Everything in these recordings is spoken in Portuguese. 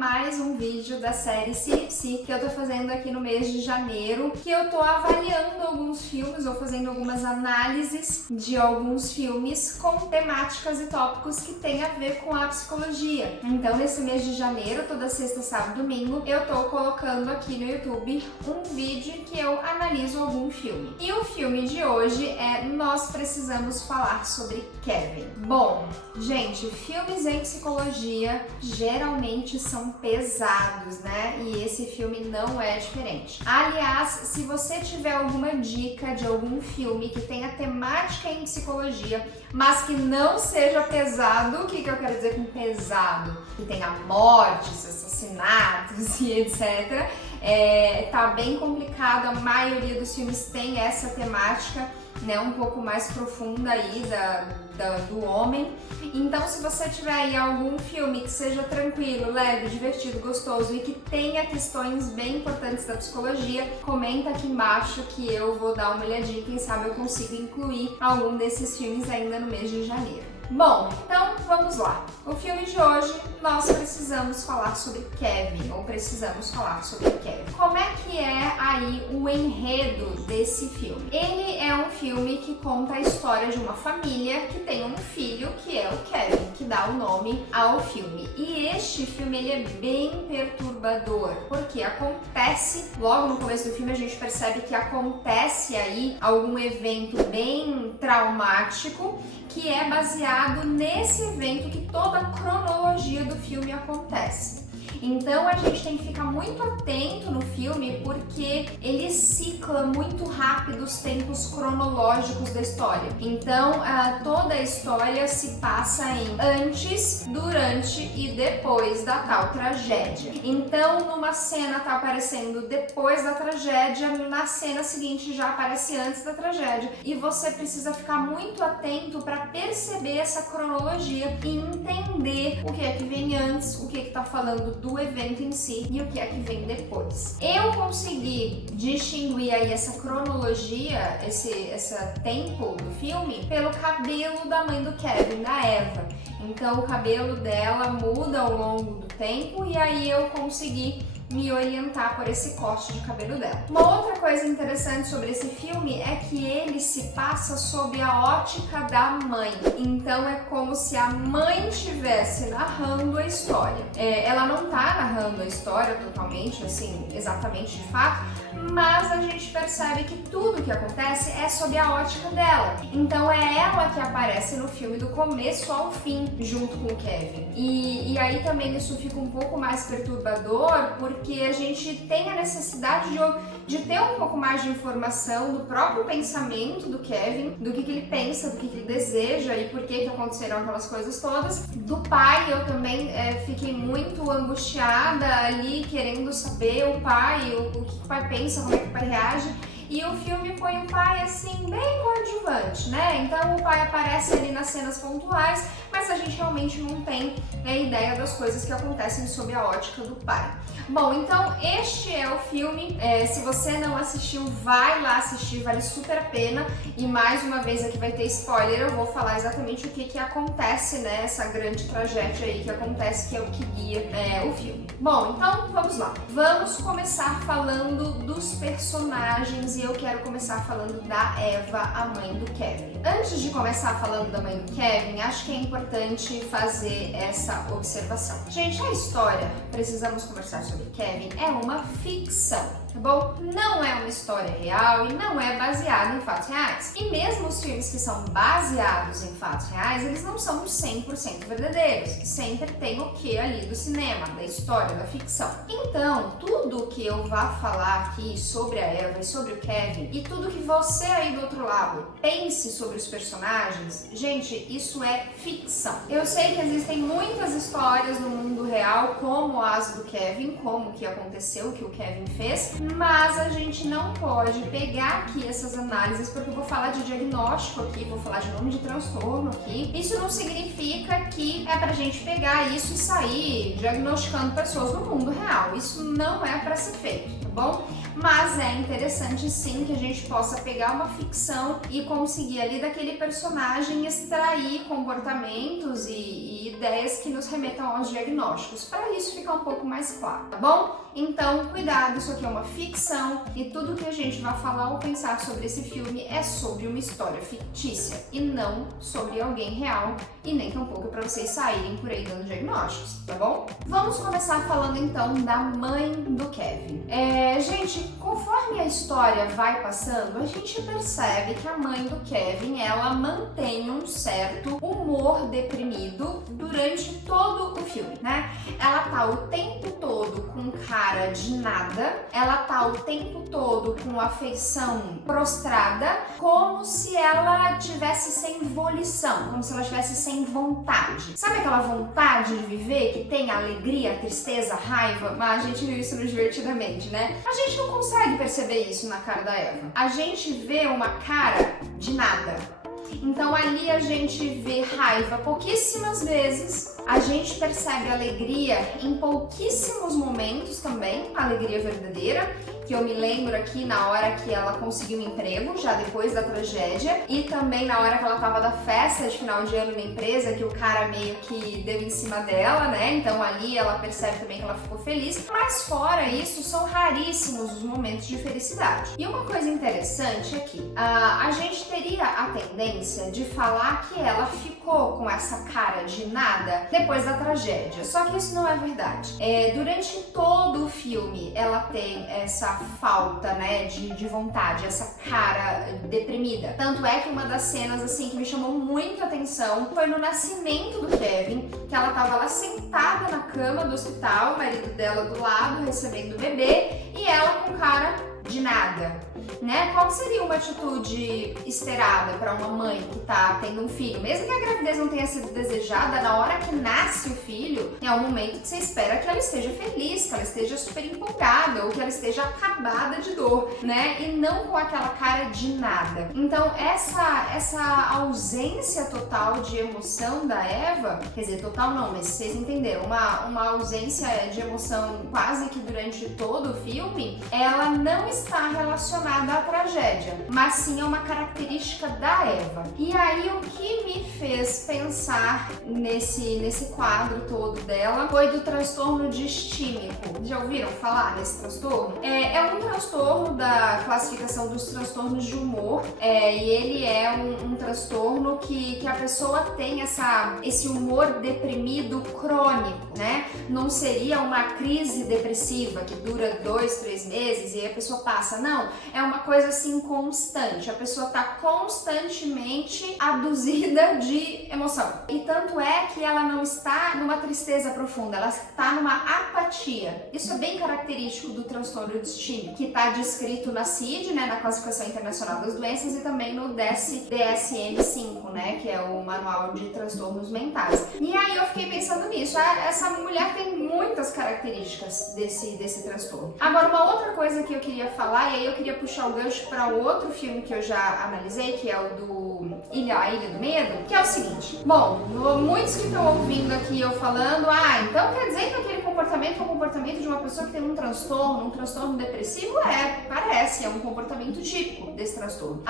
mais um vídeo da série Cipsi que eu tô fazendo aqui no mês de janeiro, que eu tô avaliando alguns filmes ou fazendo algumas análises de alguns filmes com temáticas e tópicos que tem a ver com a psicologia. Então, nesse mês de janeiro, toda sexta, sábado e domingo, eu tô colocando aqui no YouTube um vídeo que eu analiso algum filme. E o filme de hoje é Nós Precisamos Falar sobre Kevin. Bom, gente, filmes em psicologia geralmente são pesados, né? E esse filme não é diferente. Aliás, se você tiver alguma dica de algum filme que tenha temática em psicologia, mas que não seja pesado, o que eu quero dizer com pesado? Que tenha mortes, assassinatos e etc. Tá bem complicado, a maioria dos filmes tem essa temática, né, um pouco mais profunda aí do homem. Então, se você tiver aí algum filme que seja tranquilo, leve, divertido, gostoso e que tenha questões bem importantes da psicologia, comenta aqui embaixo que eu vou dar uma olhadinha e quem sabe eu consigo incluir algum desses filmes ainda no mês de janeiro. Bom, então vamos lá. O filme de hoje, Nós Precisamos Falar sobre Kevin, ou Precisamos Falar sobre Kevin. Como é que é aí o enredo desse filme? Ele é um filme que conta a história de uma família que tem um filho, que é o Kevin, que dá o nome ao filme. E este filme, ele é bem perturbador, porque acontece, logo no começo do filme a gente percebe que acontece aí algum evento bem traumático, que é baseado nesse evento que toda a cronologia do filme acontece. Então a gente tem que ficar muito atento no filme porque ele cicla muito rápido os tempos cronológicos da história. Então toda a história se passa em antes, durante e depois da tal tragédia. Então numa cena tá aparecendo depois da tragédia, na cena seguinte já aparece antes da tragédia. E você precisa ficar muito atento para perceber essa cronologia e entender o que é que vem antes, o que é que tá falando do evento em si e o que é que vem depois. Eu consegui distinguir aí essa cronologia, esse tempo do filme, pelo cabelo da mãe do Kevin, da Eva. Então o cabelo dela muda ao longo do tempo e aí eu consegui me orientar por esse corte de cabelo dela. Uma outra coisa interessante sobre esse filme é que ele se passa sob a ótica da mãe. Então é como se a mãe estivesse narrando a história. Ela não tá narrando a história totalmente, assim, exatamente de fato, mas a gente percebe que tudo que acontece é sob a ótica dela. Então é ela que aparece no filme do começo ao fim, junto com o Kevin. E aí também isso fica um pouco mais perturbador, porque a gente tem a necessidade de ter um pouco mais de informação do próprio pensamento do Kevin, do que ele pensa, do que ele deseja e por que aconteceram aquelas coisas todas. Do pai, eu também fiquei muito angustiada ali, querendo saber o pai, o que o pai pensa, como é que o pai reage. E o filme põe o pai assim, bem coadjuvante, né? Então o pai aparece ali nas cenas pontuais, mas a gente realmente não tem ideia das coisas que acontecem sob a ótica do pai. Bom, então este é o filme. Se você não assistiu, vai lá assistir, vale super a pena. E mais uma vez aqui vai ter spoiler, eu vou falar exatamente o que acontece, né? Essa grande tragédia aí que acontece, que é o que guia o filme. Bom, então vamos lá. Vamos começar falando dos personagens e eu quero começar falando da Eva, a mãe do Kevin. Antes de começar falando da mãe do Kevin, acho que é importante fazer essa observação. Gente, a história, precisamos conversar sobre Kevin, é uma ficção, tá bom? Não é uma história real e não é baseada em fatos reais. E mesmo os filmes que são baseados em fatos reais, eles não são 100% verdadeiros. Sempre tem o que ali do cinema, da história, da ficção. Então, tudo que eu vá falar aqui sobre a Eva e sobre o Kevin, e tudo que você aí do outro lado pense sobre os personagens, gente, isso é ficção. Eu sei que existem muitas histórias no mundo real, como as do Kevin, como o que aconteceu, o que o Kevin fez, mas a gente não pode pegar aqui essas análises, porque eu vou falar de diagnóstico aqui, vou falar de nome de transtorno aqui. Isso não significa que é pra gente pegar isso e sair diagnosticando pessoas no mundo real. Isso não é pra ser feito, tá bom? Mas é interessante sim que a gente possa pegar uma ficção e conseguir ali daquele personagem extrair comportamentos e ideias que nos remetam aos diagnósticos, para isso ficar um pouco mais claro, tá bom? Então, cuidado, isso aqui é uma ficção e tudo que a gente vai falar ou pensar sobre esse filme é sobre uma história fictícia e não sobre alguém real e nem tampouco para vocês saírem por aí dando diagnósticos, tá bom? Vamos começar falando então da mãe do Kevin. Gente, conforme a história vai passando, a gente percebe que a mãe do Kevin, ela mantém um certo humor deprimido durante todo o filme, né? Ela tá o tempo todo com cara de nada, ela tá o tempo todo com a feição prostrada, como se ela tivesse sem volição, como se ela tivesse sem vontade. Sabe aquela vontade de viver que tem a alegria, a tristeza, a raiva? Mas a gente viu isso no Divertidamente, né? A gente não consegue perceber isso na cara da Eva. A gente vê uma cara de nada. Então ali a gente vê raiva pouquíssimas vezes, a gente percebe alegria em pouquíssimos momentos também, alegria verdadeira, que eu me lembro aqui na hora que ela conseguiu um emprego, já depois da tragédia, e também na hora que ela tava da festa de final de ano na empresa, que o cara meio que deu em cima dela, né? Então ali ela percebe também que ela ficou feliz, mas fora isso, são raríssimos os momentos de felicidade. E uma coisa interessante aqui, a gente teria a tendência de falar que ela ficou com essa cara de nada depois da tragédia, só que isso não é verdade. Durante todo o filme, ela tem essa falta, né, de vontade, essa cara deprimida. Tanto é que uma das cenas, assim, que me chamou muito a atenção foi no nascimento do Kevin, que ela tava lá sentada na cama do hospital, o marido dela do lado, recebendo o bebê, e ela com cara de nada, né? Qual seria uma atitude esperada para uma mãe que tá tendo um filho? Mesmo que a gravidez não tenha sido desejada, na hora que nasce o filho, é o momento que você espera que ela esteja feliz, que ela esteja super empolgada ou que ela esteja acabada de dor, né? E não com aquela cara de nada. Então, essa ausência total de emoção da Eva, quer dizer, total não, mas vocês entenderam, uma ausência de emoção quase que durante todo o filme, ela não está relacionada à tragédia, mas sim é uma característica da Eva. E aí o que me fez pensar nesse quadro todo dela foi do transtorno distímico. Já ouviram falar nesse transtorno? É um transtorno da classificação dos transtornos de humor, e ele é um transtorno que a pessoa tem esse humor deprimido crônico, né? Não seria uma crise depressiva que dura 2, 3 meses e a pessoa passa, não, é uma coisa assim constante, a pessoa tá constantemente abduzida de emoção. E tanto é que ela não está numa tristeza profunda, ela está numa apatia. Isso é bem característico do transtorno distímico, que está descrito na CID, né, na Classificação Internacional das Doenças, e também no DSM-5, né, que é o Manual de Transtornos Mentais. E aí eu fiquei pensando nisso, essa mulher tem muitas características desse transtorno. Agora, uma outra coisa que eu queria falar, e aí eu queria puxar o gancho para outro filme que eu já analisei, que é o do A Ilha do Medo, que é o seguinte. Bom, muitos que estão ouvindo aqui eu falando, então quer dizer que aquele comportamento é um comportamento de uma pessoa que tem um transtorno depressivo? Parece, é um comportamento típico desse transtorno.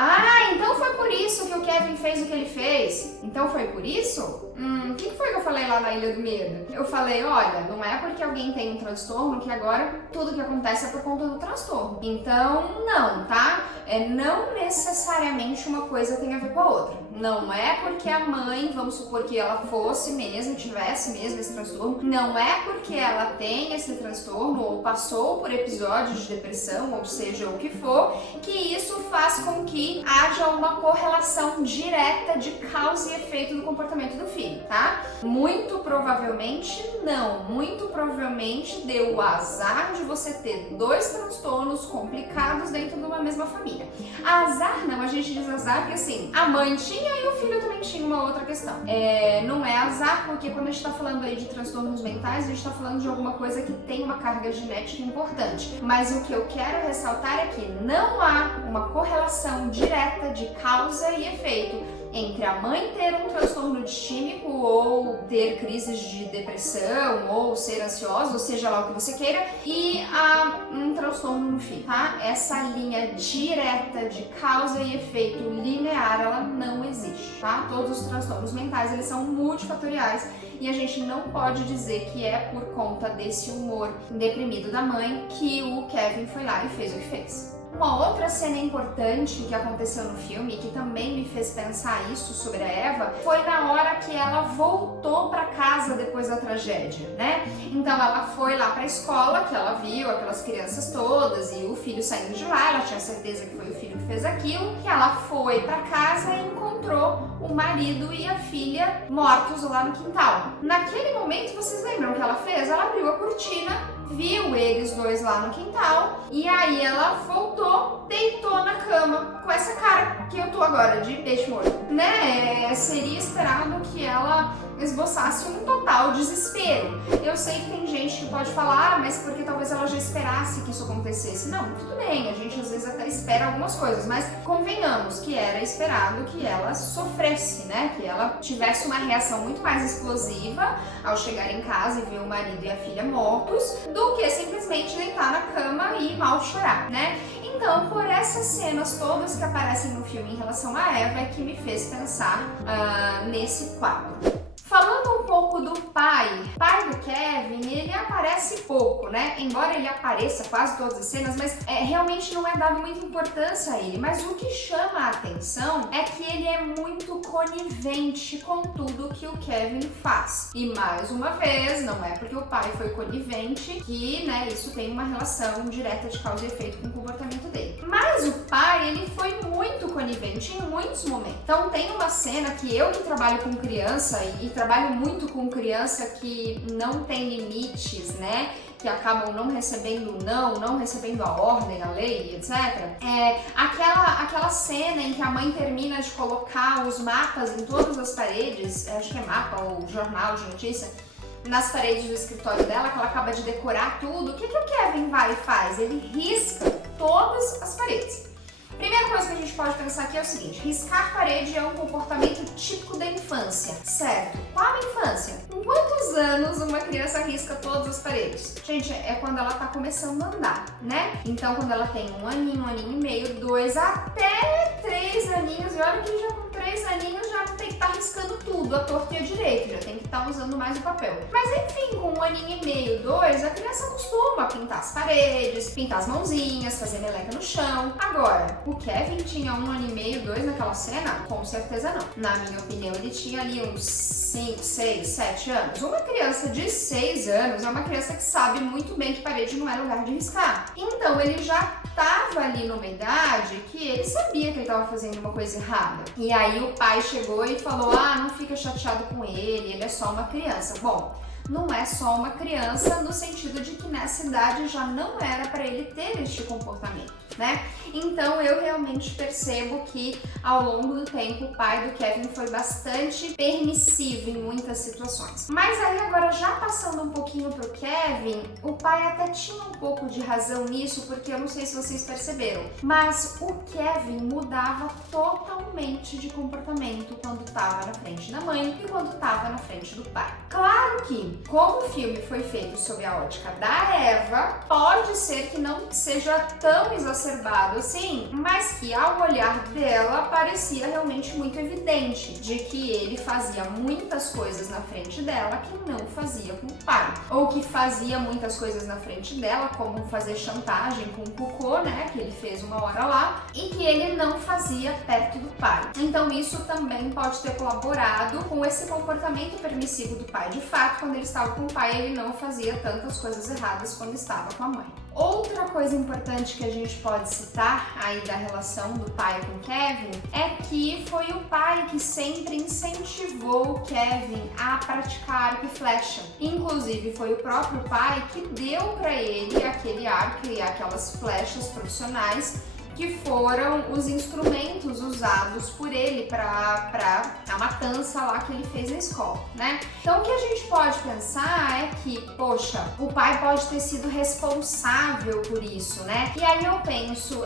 Então foi por isso que o Kevin fez o que ele fez? Então foi por isso? O que foi que eu falei lá na Ilha do Medo? Eu falei, olha, não é porque alguém tem um transtorno que agora tudo que acontece é por conta do transtorno. Então, não, tá? Não necessariamente uma coisa tem a ver com a outra. Não é porque a mãe, vamos supor que ela fosse mesmo, tivesse mesmo esse transtorno, não é porque ela tem esse transtorno ou passou por episódios de depressão, ou seja, o que for, que isso faz com que haja uma correlação direta de causa e efeito do comportamento do filho, tá? Muito provavelmente não. Muito provavelmente deu o azar de você ter 2 transtornos complicados dentro de uma mesma família. Azar não, a gente diz azar porque assim, a mãe tinha e o filho também tinha uma outra questão. Não é azar porque quando a gente tá falando aí de transtornos mentais, a gente tá falando de alguma coisa que tem uma carga genética importante. Mas o que eu quero ressaltar é que não há uma correlação direta de causa e efeito entre a mãe ter um transtorno distímico ou ter crises de depressão ou ser ansiosa, ou seja lá o que você queira, e um transtorno no filho, tá? Essa linha direta de causa e efeito linear, ela não existe, tá? Todos os transtornos mentais, eles são multifatoriais e a gente não pode dizer que é por conta desse humor deprimido da mãe que o Kevin foi lá e fez o que fez. Uma outra cena importante que aconteceu no filme, que também me fez pensar isso sobre a Eva, foi na hora que ela voltou para casa depois da tragédia, né? Então ela foi lá para a escola, que ela viu aquelas crianças todas e o filho saindo de lá, ela tinha certeza que foi o filho que fez aquilo, que ela foi para casa e encontrou o marido e a filha mortos lá no quintal. Naquele momento, vocês lembram o que ela fez? Ela abriu a cortina, viu eles dois lá no quintal e aí ela voltou, deitou na cama com essa cara que eu tô agora de peixe morto, né? Seria esperado que ela esboçasse um total desespero. Eu sei que tem gente que pode falar, mas porque talvez ela já esperasse que isso acontecesse. Não, tudo bem, a gente às vezes até espera algumas coisas, mas convenhamos que era esperado que ela sofresse, né? Que ela tivesse uma reação muito mais explosiva ao chegar em casa e ver o marido e a filha mortos, do que simplesmente deitar na cama e mal chorar, né? Então, por essas cenas todas que aparecem no filme em relação a Eva, é que me fez pensar nesse quadro. Falando um pouco do pai do Kevin, ele aparece pouco, né? Embora ele apareça quase todas as cenas, mas realmente não é dado muita importância a ele. Mas o que chama a atenção é que ele é muito conivente com tudo que o Kevin faz. E mais uma vez, não é porque o pai foi conivente que, né, isso tem uma relação direta de causa e efeito com o comportamento dele. Mas o pai, ele foi muito conivente em muitos momentos. Então tem uma cena que eu que trabalho com criança e trabalho muito com criança que não tem limites, né? Que acabam não recebendo não recebendo a ordem, a lei, etc. Aquela cena em que a mãe termina de colocar os mapas em todas as paredes, acho que é mapa ou jornal de notícia, nas paredes do escritório dela, que ela acaba de decorar tudo. O que o Kevin vai e faz? Ele risca todas as paredes. Primeira coisa que a gente pode pensar aqui é o seguinte: riscar parede é um comportamento típico da infância, certo? Qual a infância? Com quantos anos uma criança risca todas as paredes? Gente, é quando ela tá começando a andar, né? Então, quando ela tem um aninho e meio, 2 até 3 aninhos, e olha que já com 3 aninhos já não tem que estar riscando tudo, a torta e a direita, já tem que estar usando mais o papel. Mas enfim, com 1 aninho e meio, 2, a criança costuma pintar as paredes, pintar as mãozinhas, fazer meleca no chão. Agora, o Kevin tinha 1 ano e meio, 2 naquela cena? Com certeza não. Na minha opinião, ele tinha ali uns 5, 6, 7 anos. Uma criança de 6 anos é uma criança que sabe muito bem que parede não é lugar de riscar. Então, ele já estava ali numa idade que ele sabia que ele estava fazendo uma coisa errada. E aí o pai chegou e falou: não fica chateado com ele é só uma criança. Bom, não é só uma criança no sentido de que nessa idade já não era para ele ter este comportamento, né? Então eu realmente percebo que ao longo do tempo o pai do Kevin foi bastante permissivo em muitas situações. Mas aí agora, já passando um pouquinho pro Kevin, o pai até tinha um pouco de razão nisso, porque eu não sei se vocês perceberam, mas o Kevin mudava totalmente de comportamento quando estava na frente da mãe e quando estava na frente do pai. Claro que, como o filme foi feito sob a ótica da Eva, pode ser que não seja tão exacerbado assim, mas que ao olhar dela parecia realmente muito evidente de que ele fazia muitas coisas na frente dela que não fazia com o pai, ou que fazia muitas coisas na frente dela, como fazer chantagem com o cocô, né, que ele fez uma hora lá, e que ele não fazia perto do pai. Então isso também pode ter colaborado com esse comportamento permissivo do pai. De fato, quando ele estava com o pai, ele não fazia tantas coisas erradas quando estava com a mãe. Outra coisa importante que a gente pode citar aí da relação do pai com Kevin é que foi o pai que sempre incentivou o Kevin a praticar arco e flecha. Inclusive foi o próprio pai que deu para ele aquele arco e aquelas flechas profissionais que foram os instrumentos usados por ele para a matança lá que ele fez na escola, né? Então o que a gente pode pensar é que, poxa, o pai pode ter sido responsável por isso, né? E aí eu penso,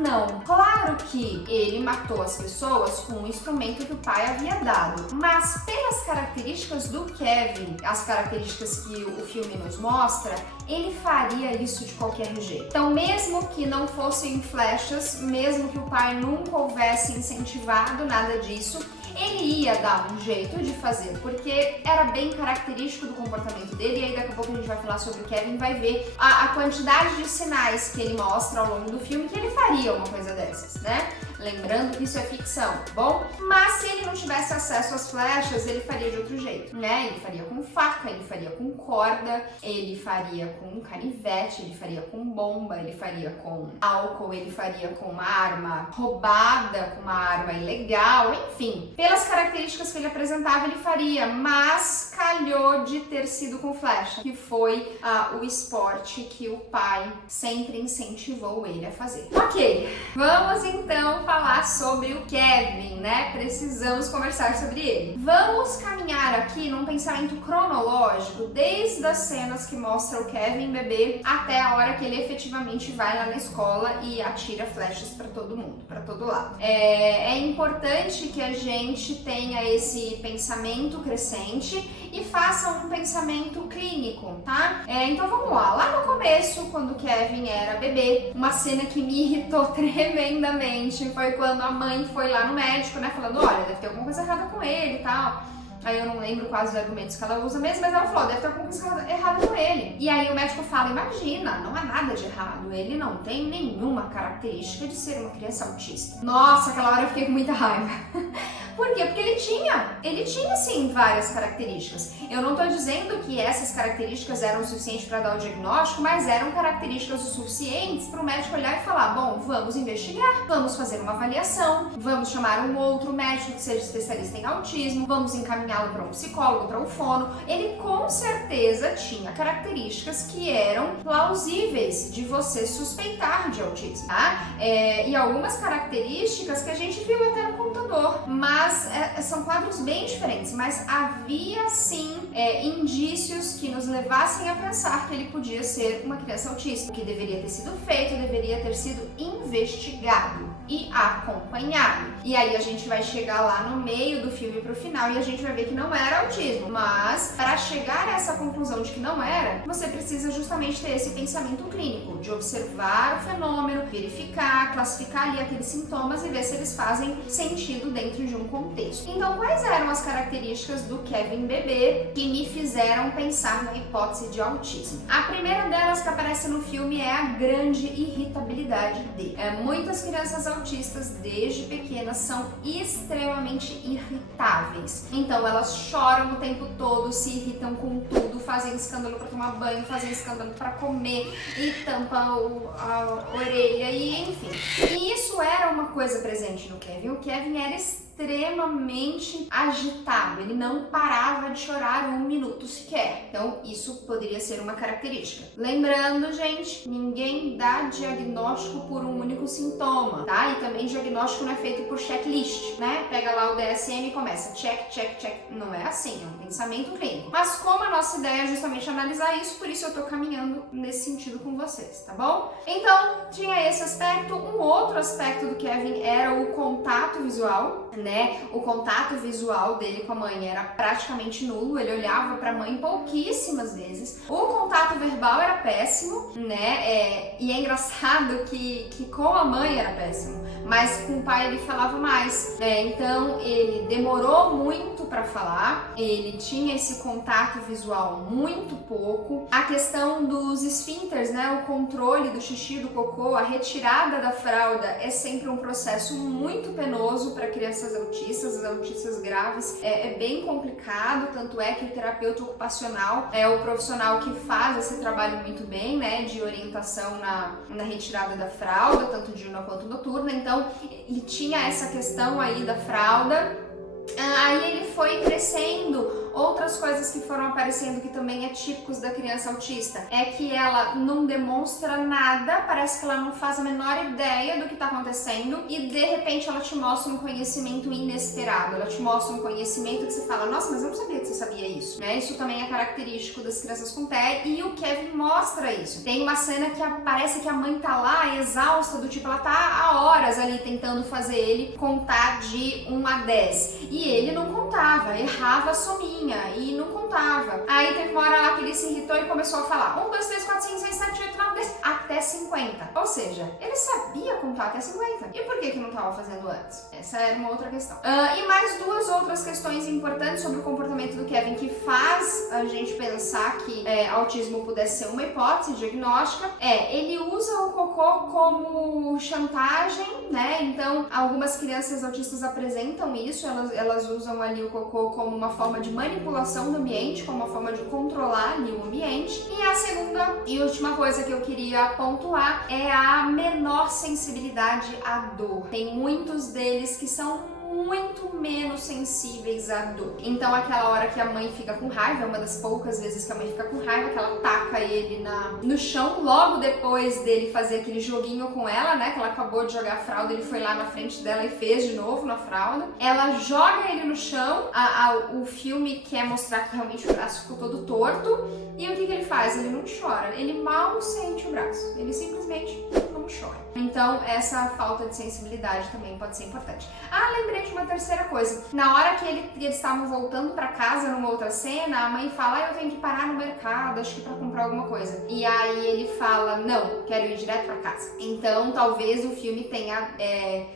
não, claro que ele matou as pessoas com o instrumento que o pai havia dado, mas pelas características do Kevin, as características que o filme nos mostra, ele faria isso de qualquer jeito. Então, mesmo que não fossem flechas, mesmo que o pai nunca houvesse incentivado nada disso, ele ia dar um jeito de fazer, porque era bem característico do comportamento dele, e aí daqui a pouco a gente vai falar sobre o Kevin, vai ver a quantidade de sinais que ele mostra ao longo do filme que ele faria uma coisa dessas, né? Lembrando que isso é ficção, tá bom? Mas se ele não tivesse acesso às flechas, ele faria de outro jeito, né? Ele faria com faca, ele faria com corda, ele faria com canivete, ele faria com bomba, ele faria com álcool, ele faria com uma arma roubada, com uma arma ilegal, enfim. Pelas características que ele apresentava, ele faria, mas calhou de ter sido com flecha, que foi o esporte que o pai sempre incentivou ele a fazer. Ok, vamos então falar sobre o Kevin, né? Precisamos conversar sobre ele. Vamos caminhar aqui num pensamento cronológico, desde as cenas que mostram o Kevin bebê até a hora que ele efetivamente vai lá na escola e atira flechas para todo mundo, para todo lado. É importante que a gente tenha esse pensamento crescente e faça um pensamento clínico, tá? Então vamos lá. Lá no começo, quando o Kevin era bebê, uma cena que me irritou tremendamente foi quando a mãe foi lá no médico, né, falando, olha, deve ter alguma coisa errada com ele e tal. Aí eu não lembro quais os argumentos que ela usa mesmo, mas ela falou, deve ter alguma coisa errada com ele. E aí o médico fala, imagina, não há nada de errado, ele não tem nenhuma característica de ser uma criança autista. Nossa, aquela hora eu fiquei com muita raiva. Por quê? Porque ele tinha sim várias características. Eu não tô dizendo que essas características eram o suficiente para dar o diagnóstico, mas eram características o suficientes para o médico olhar e falar, bom, vamos investigar, vamos fazer uma avaliação, vamos chamar um outro médico que seja especialista em autismo, vamos encaminhá-lo para um psicólogo, para um fono. Ele com certeza tinha características que eram plausíveis de você suspeitar de autismo, tá? E algumas características que a gente viu até no computador, mas são quadros bem diferentes, mas havia sim indícios que nos levassem a pensar que ele podia ser uma criança autista. O que deveria ter sido feito, deveria ter sido investigado e acompanhado. E aí a gente vai chegar lá no meio do filme pro final e a gente vai ver que não era autismo. Mas para chegar a essa conclusão de que não era, você precisa justamente ter esse pensamento clínico, de observar o fenômeno, verificar, classificar ali aqueles sintomas e ver se eles fazem sentido dentro de um contexto. Então, quais eram as características do Kevin bebê que me fizeram pensar na hipótese de autismo? A primeira delas que aparece no filme é a grande irritabilidade dele. Muitas crianças autistas desde pequenas são extremamente irritáveis. Então elas choram o tempo todo, se irritam com tudo, fazem escândalo para tomar banho, fazem escândalo para comer e tampam a orelha e enfim. E isso era uma coisa presente no Kevin. O Kevin era extremamente agitado, ele não parava de chorar um minuto sequer. Então isso poderia ser uma característica. Lembrando, gente, ninguém dá diagnóstico por um único sintoma, tá? E também diagnóstico não é feito por checklist, né? Pega lá o DSM e começa check, check, check. Não é assim, é um pensamento clínico. Mas como a nossa ideia é justamente analisar isso, por isso eu tô caminhando nesse sentido com vocês, tá bom? Então, tinha esse aspecto. Um outro aspecto do Kevin era o contato visual, né? O contato visual dele com a mãe era praticamente nulo, ele olhava pra mãe pouquíssimas vezes. O contato verbal era péssimo, né? E é engraçado que com a mãe era péssimo, mas com o pai ele falava mais, né? Então ele demorou muito pra falar, ele tinha esse contato visual muito pouco. A questão dos esfíncteres, né? O controle do xixi, do cocô, a retirada da fralda é sempre um processo muito penoso para crianças autistas, as autistas graves, é bem complicado, tanto é que o terapeuta ocupacional é o profissional que faz esse trabalho muito bem, né, de orientação na retirada da fralda, tanto diurna quanto noturna. Então, ele tinha essa questão aí da fralda. Aí ele foi crescendo Outras coisas que foram aparecendo que também é típicos da criança autista é que ela não demonstra nada, parece que ela não faz a menor ideia do que está acontecendo e de repente ela te mostra um conhecimento inesperado, ela te mostra um conhecimento que você fala, nossa, mas eu não sabia que você sabia isso, né? Isso também é característico das crianças com TEA e o Kevin mostra isso. Tem uma cena que parece que a mãe tá lá exausta, do tipo, ela tá há horas ali tentando fazer ele contar de 1 a 10 e ele não contava, errava a sominha e não contava. Aí teve uma hora lá que ele se irritou e começou a falar 1, 2, 3, 4, 5, 6, 7, 8, 9, 10 até 50. Ou seja, ele sabia contar até 50. E por que não estava fazendo antes? Essa era uma outra questão. E mais 2 outras questões importantes sobre o comportamento do Kevin que faz a gente pensar que autismo pudesse ser uma hipótese diagnóstica. Ele usa o cocô como chantagem, né? Então, algumas crianças autistas apresentam isso, elas usam ali o cocô como uma forma de manipulação do ambiente, como uma forma de controlar ali o ambiente. E a segunda e última coisa que eu queria pontuar é a menor sensibilidade à dor. Tem muitos deles que são muito menos sensíveis à dor. Então, aquela hora que a mãe fica com raiva, é uma das poucas vezes que a mãe fica com raiva, que ela taca ele no chão, logo depois dele fazer aquele joguinho com ela, né, que ela acabou de jogar a fralda, ele foi lá na frente dela e fez de novo na fralda. Ela joga ele no chão, o filme quer mostrar que realmente o braço ficou todo torto, e o que ele faz? Ele não chora, ele mal sente o braço, ele simplesmente não chora. Então, essa falta de sensibilidade também pode ser importante. Lembrei de uma terceira coisa. Na hora que eles estavam voltando pra casa, numa outra cena, a mãe fala, eu tenho que parar no mercado, acho que pra comprar alguma coisa. E aí ele fala, não, quero ir direto pra casa. Então, talvez o filme tenha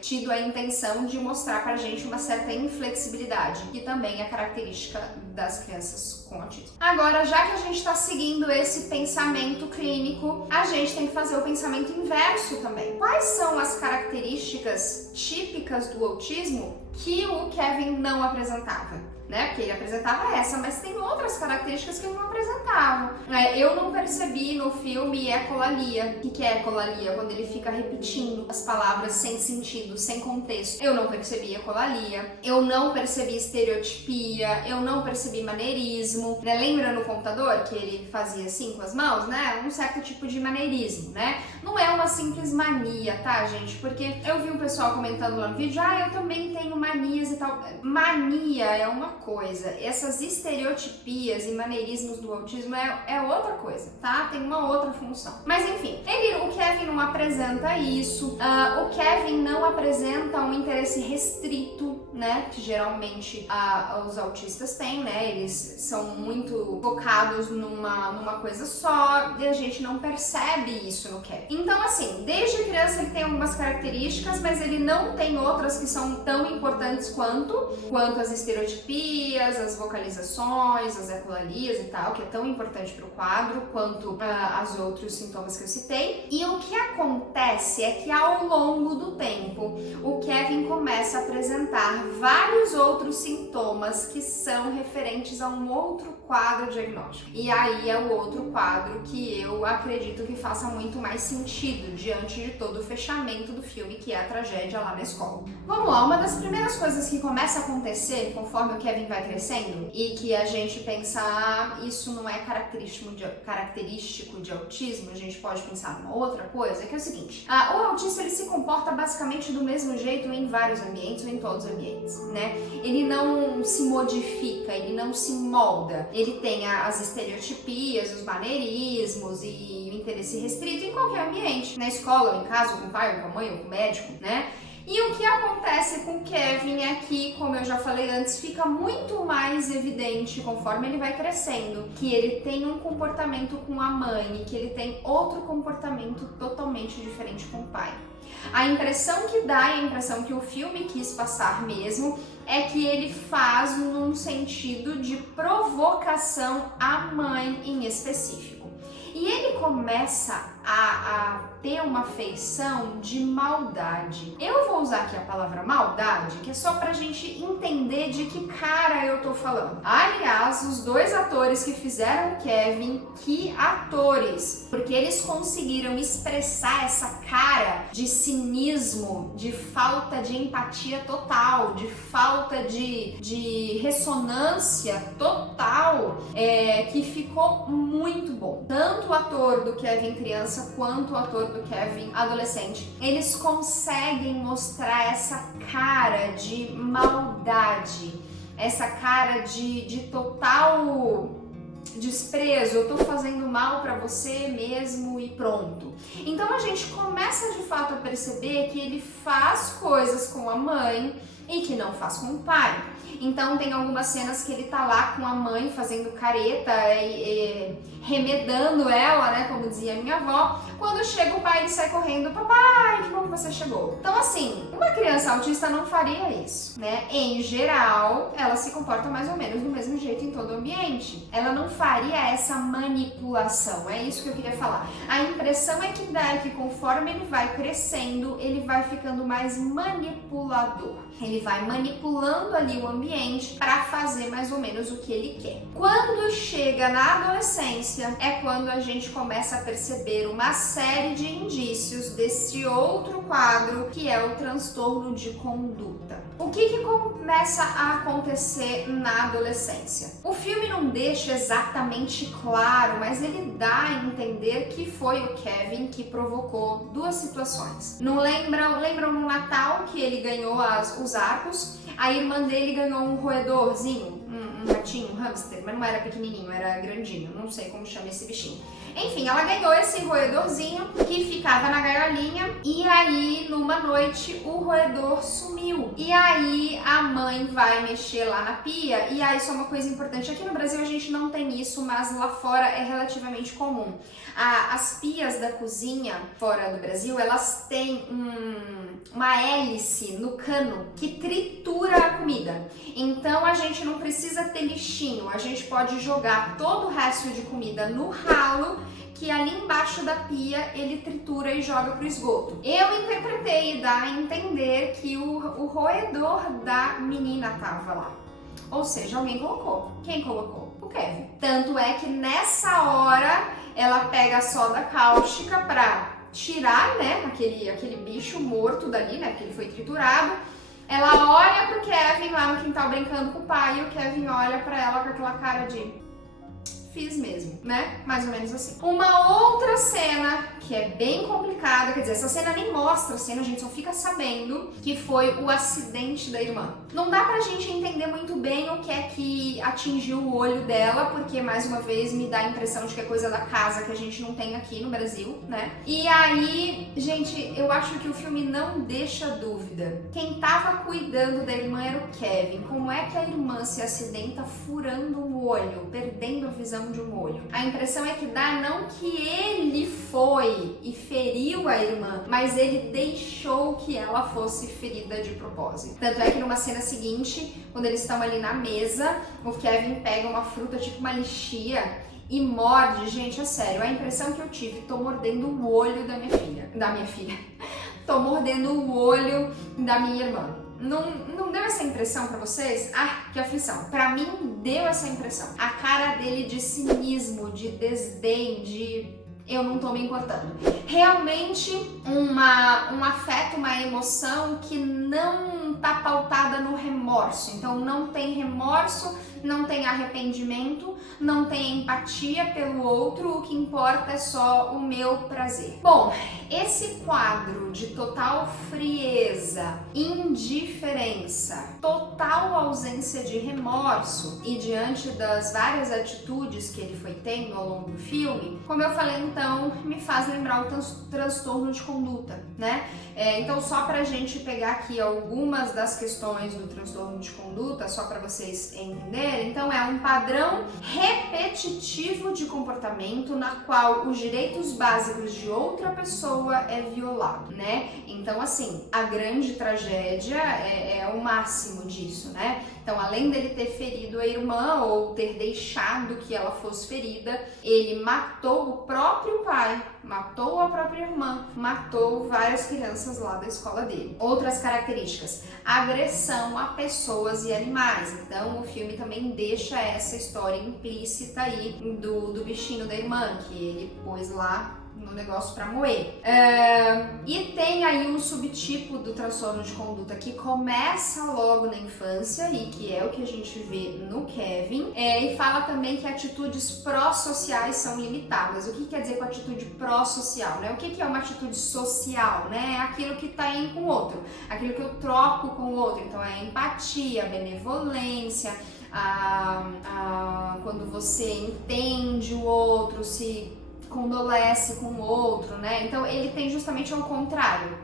tido a intenção de mostrar pra gente uma certa inflexibilidade, que também é característica das crianças com autismo. Agora, já que a gente tá seguindo esse pensamento clínico, a gente tem que fazer o pensamento inverso também. Quais são as características típicas do autismo que o Kevin não apresentava? Porque ele apresentava essa, mas tem outras características que ele não apresentava. Eu não percebi no filme ecolalia. O que é ecolalia? Quando ele fica repetindo as palavras sem sentido, sem contexto. Eu não percebi ecolalia, eu não percebi estereotipia, eu não percebi maneirismo. Lembra no computador que ele fazia assim com as mãos, né? Um certo tipo de maneirismo, né? Não é uma simples mania, tá, gente? Porque eu vi um pessoal comentando lá no vídeo, eu também tenho manias e tal. Mania é uma coisa, essas estereotipias e maneirismos do autismo é outra coisa, tá? Tem uma outra função. Mas enfim, o Kevin não apresenta isso, o Kevin não apresenta um interesse restrito, né? Que geralmente os autistas têm, né? Eles são muito focados numa coisa só e a gente não percebe isso no Kevin. Então, assim, desde criança ele tem algumas características, mas ele não tem outras que são tão importantes quanto as estereotipias, as vocalizações, as ecolalias e tal, que é tão importante para o quadro, quanto as outros sintomas que eu citei. E o que acontece é que ao longo do tempo, o Kevin começa a apresentar vários outros sintomas que são referentes a um outro quadro diagnóstico. E aí é o outro quadro que eu acredito que faça muito mais sentido diante de todo o fechamento do filme, que é a tragédia lá na escola. Vamos lá, uma das primeiras coisas que começa a acontecer conforme o Kevin vai crescendo e que a gente pensa, isso não é característico de autismo, a gente pode pensar numa outra coisa, que é o seguinte, o autista ele se comporta basicamente do mesmo jeito em vários ambientes ou em todos os ambientes, né? Ele não se modifica, ele não se molda, ele tem as estereotipias, os maneirismos e o interesse restrito em qualquer ambiente, na escola, ou em casa, ou com o pai, ou com a mãe, ou com o médico, né? E o que acontece com o Kevin é que, como eu já falei antes, fica muito mais evidente conforme ele vai crescendo que ele tem um comportamento com a mãe e que ele tem outro comportamento totalmente diferente com o pai. A impressão que dá e a impressão que o filme quis passar mesmo é que ele faz num sentido de provocação à mãe em específico. E ele começa a ter uma feição de maldade. Eu vou usar aqui a palavra maldade, que é só pra gente entender de que cara eu tô falando. Aliás, os dois atores que fizeram o Kevin, que atores! Porque eles conseguiram expressar essa cara de cinismo, de falta de empatia total, de falta de ressonância total, que ficou muito bom. Tanto o ator do Kevin criança quanto o ator do Kevin adolescente, eles conseguem mostrar essa cara de maldade, essa cara de total desprezo, eu tô fazendo mal pra você mesmo e pronto. Então a gente começa de fato a perceber que ele faz coisas com a mãe e que não faz com o pai. Então tem algumas cenas que ele tá lá com a mãe fazendo careta e remedando ela, né, como dizia minha avó. Quando chega o pai, ele sai correndo: papai, que bom que você chegou. Então assim, uma criança autista não faria isso, né? Em geral, ela se comporta mais ou menos do mesmo jeito em todo o ambiente. Ela não faria essa manipulação, é isso que eu queria falar. A impressão é que conforme ele vai crescendo, ele vai ficando mais manipulador. Ele vai manipulando ali o ambiente para fazer mais ou menos o que ele quer. Quando chega na adolescência, é quando a gente começa a perceber uma série de indícios desse outro quadro, que é o transtorno de conduta. O que começa a acontecer na adolescência? O filme não deixa exatamente claro, mas ele dá a entender que foi o Kevin que provocou duas situações. Não lembram no Natal que ele ganhou os arcos? A irmã dele ganhou um roedorzinho, um ratinho, um hamster, mas não era pequenininho, era grandinho, não sei como chama esse bichinho. Enfim, ela ganhou esse roedorzinho que ficava na gaiolinha e aí numa noite o roedor sumiu. E aí a mãe vai mexer lá na pia e aí só uma coisa importante, aqui no Brasil a gente não tem isso, mas lá fora é relativamente comum. As pias da cozinha fora do Brasil, elas têm uma hélice no cano que tritura a comida. Então a gente não precisa ter lixinho, a gente pode jogar todo o resto de comida no ralo, que ali embaixo da pia ele tritura e joga pro esgoto. Eu interpretei e dá a entender que o roedor da menina tava lá. Ou seja, alguém colocou. Quem colocou? O Kevin. Tanto é que nessa hora ela pega a soda cáustica pra tirar, né, aquele bicho morto dali, né, porque ele foi triturado. Ela olha pro Kevin lá no quintal brincando com o pai e o Kevin olha pra ela com aquela cara de fiz mesmo, né? Mais ou menos assim. Uma outra cena que é bem complicada, quer dizer, essa cena nem mostra a cena, a gente só fica sabendo que foi o acidente da irmã. Não dá pra gente entender muito bem o que é que atingiu o olho dela, porque mais uma vez me dá a impressão de que é coisa da casa que a gente não tem aqui no Brasil, né? E aí, gente, eu acho que o filme não deixa dúvida. Quem tava cuidando da irmã era o Kevin. Como é que a irmã se acidenta furando o olho, perdendo a visão de um olho? A impressão é que dá não que ele foi e feriu a irmã, mas ele deixou que ela fosse ferida de propósito. Tanto é que numa cena seguinte, quando eles estão ali na mesa, o Kevin pega uma fruta tipo uma lixia e morde. Gente, é sério, a impressão que eu tive, tô mordendo o olho da minha filha, tô mordendo o olho da minha irmã. Não deu essa impressão pra vocês? Ah, que aflição. Pra mim, deu essa impressão. A cara dele de cinismo, de desdém, de eu não tô me importando. Realmente um afeto, uma emoção que não tá pautada no remorso. Então não tem remorso, não tem arrependimento, não tem empatia pelo outro, o que importa é só o meu prazer. Bom, esse quadro de total frieza, indiferença, total ausência de remorso e diante das várias atitudes que ele foi tendo ao longo do filme, como eu falei então, me faz lembrar o transtorno de conduta, né? Então só pra gente pegar aqui algumas das questões do transtorno de conduta, só pra vocês entenderem. Então é um padrão repetitivo de comportamento na qual os direitos básicos de outra pessoa é violado, né? Então assim, a grande tragédia é o máximo disso, né? Então além dele ter ferido a irmã ou ter deixado que ela fosse ferida, ele matou o próprio pai, matou a própria irmã, matou várias crianças lá da escola dele. Outras características, agressão a pessoas e animais. Então o filme também deixa essa história implícita aí do bichinho da irmã, que ele pôs lá no negócio pra moer. E tem tem aí um subtipo do transtorno de conduta que começa logo na infância e que é o que a gente vê no Kevin, e fala também que atitudes pró-sociais são limitadas. O que quer dizer com atitude pró-social, né? O que é uma atitude social, né? É aquilo que tá em com o outro, aquilo que eu troco com o outro. Então é empatia, benevolência, quando você entende o outro, se condolece com o outro, né? Então ele tem justamente ao contrário,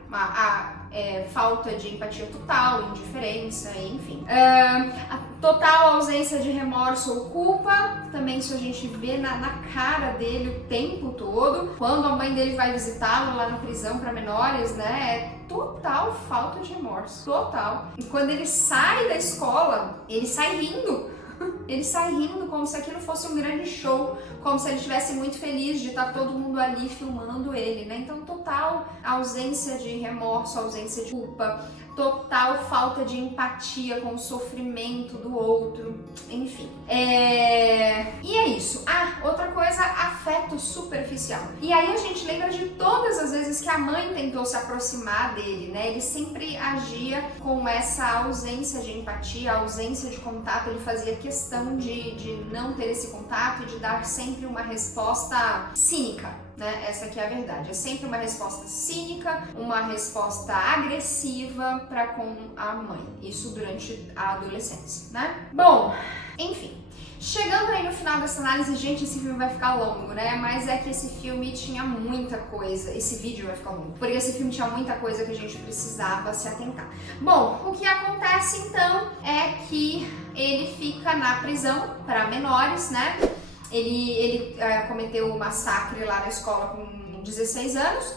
falta de empatia total, indiferença, enfim. A total ausência de remorso ou culpa, também isso a gente vê na cara dele o tempo todo. Quando a mãe dele vai visitá-lo lá na prisão para menores, né? É total falta de remorso, total. E quando ele sai da escola, ele sai rindo. Ele sai rindo como se aquilo fosse um grande show, como se ele estivesse muito feliz de estar todo mundo ali filmando ele, né? Então, total ausência de remorso, ausência de culpa, total falta de empatia com o sofrimento do outro, enfim. E é isso. Outra coisa, afeto superficial. E aí a gente lembra de todas as vezes que a mãe tentou se aproximar dele, né? Ele sempre agia com essa ausência de empatia, ausência de contato, ele fazia questão de não ter esse contato e de dar sempre uma resposta cínica, né? Essa aqui é a verdade. É sempre uma resposta cínica, uma resposta agressiva para com a mãe. Isso durante a adolescência, né? Bom, enfim. Chegando aí no final dessa análise, gente, esse filme vai ficar longo, né? Mas é que esse filme tinha muita coisa, esse vídeo vai ficar longo, porque esse filme tinha muita coisa que a gente precisava se atentar. Bom, o que acontece então é que ele fica na prisão para menores, né? Ele cometeu o massacre lá na escola com 16 anos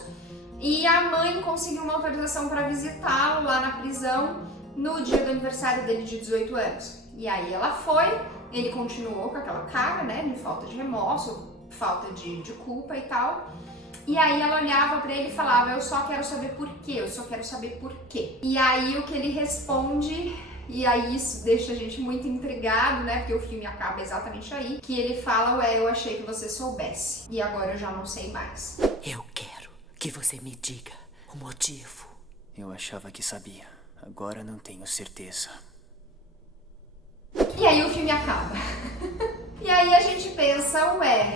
e a mãe conseguiu uma autorização para visitá-lo lá na prisão no dia do aniversário dele de 18 anos. E aí ela foi, ele continuou com aquela cara, né, de falta de remorso, falta de culpa e tal. E aí ela olhava pra ele e falava, eu só quero saber por quê, eu só quero saber por quê. E aí o que ele responde, e aí isso deixa a gente muito intrigado, né, porque o filme acaba exatamente aí, que ele fala, eu achei que você soubesse, e agora eu já não sei mais. Eu quero que você me diga o motivo. Eu achava que sabia, agora não tenho certeza. E aí o filme acaba. E aí a gente pensa,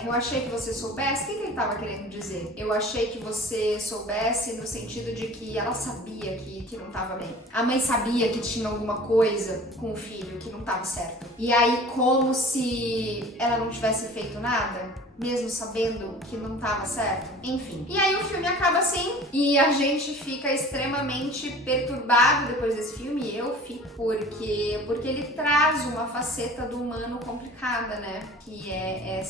eu achei que você soubesse, o que ele tava querendo dizer? Eu achei que você soubesse no sentido de que ela sabia que não tava bem. A mãe sabia que tinha alguma coisa com o filho que não tava certo. E aí como se ela não tivesse feito nada, mesmo sabendo que não tava certo, enfim. E aí o filme acaba assim, e a gente fica extremamente perturbado depois desse filme, e eu fico, porque ele traz uma faceta do humano complicada, né? Que é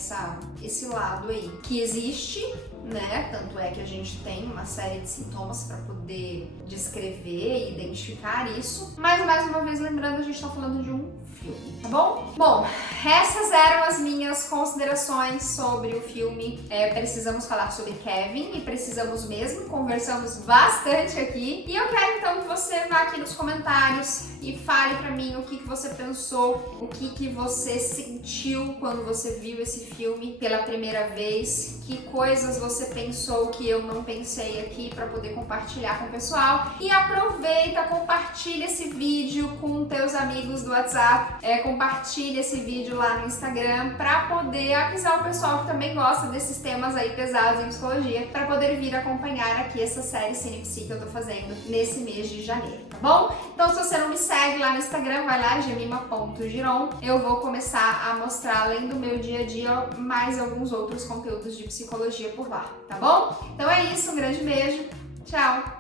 esse lado aí, que existe, né? Tanto é que a gente tem uma série de sintomas para poder descrever e identificar isso, mas mais uma vez lembrando, a gente tá falando de um filme, tá bom? Bom, essas eram as minhas considerações sobre o filme. Precisamos falar sobre Kevin, e precisamos mesmo, conversamos bastante aqui. E eu quero então que você vá aqui nos comentários e fale pra mim o que você pensou, o que você sentiu quando você viu esse filme pela primeira vez, que coisas você pensou que eu não pensei aqui pra poder compartilhar com o pessoal. E aproveita, compartilha esse vídeo com teus amigos do WhatsApp, compartilha esse vídeo lá no Instagram pra poder avisar o pessoal que também gosta desses temas aí pesados em psicologia, pra poder vir acompanhar aqui essa série CinePsi que eu tô fazendo nesse mês de janeiro, tá bom? Então se você não me segue lá no Instagram, vai lá, gemima.giron. Eu vou começar a mostrar, além do meu dia a dia, mais alguns outros conteúdos de psicologia por lá, tá bom? Então é isso, um grande beijo, tchau!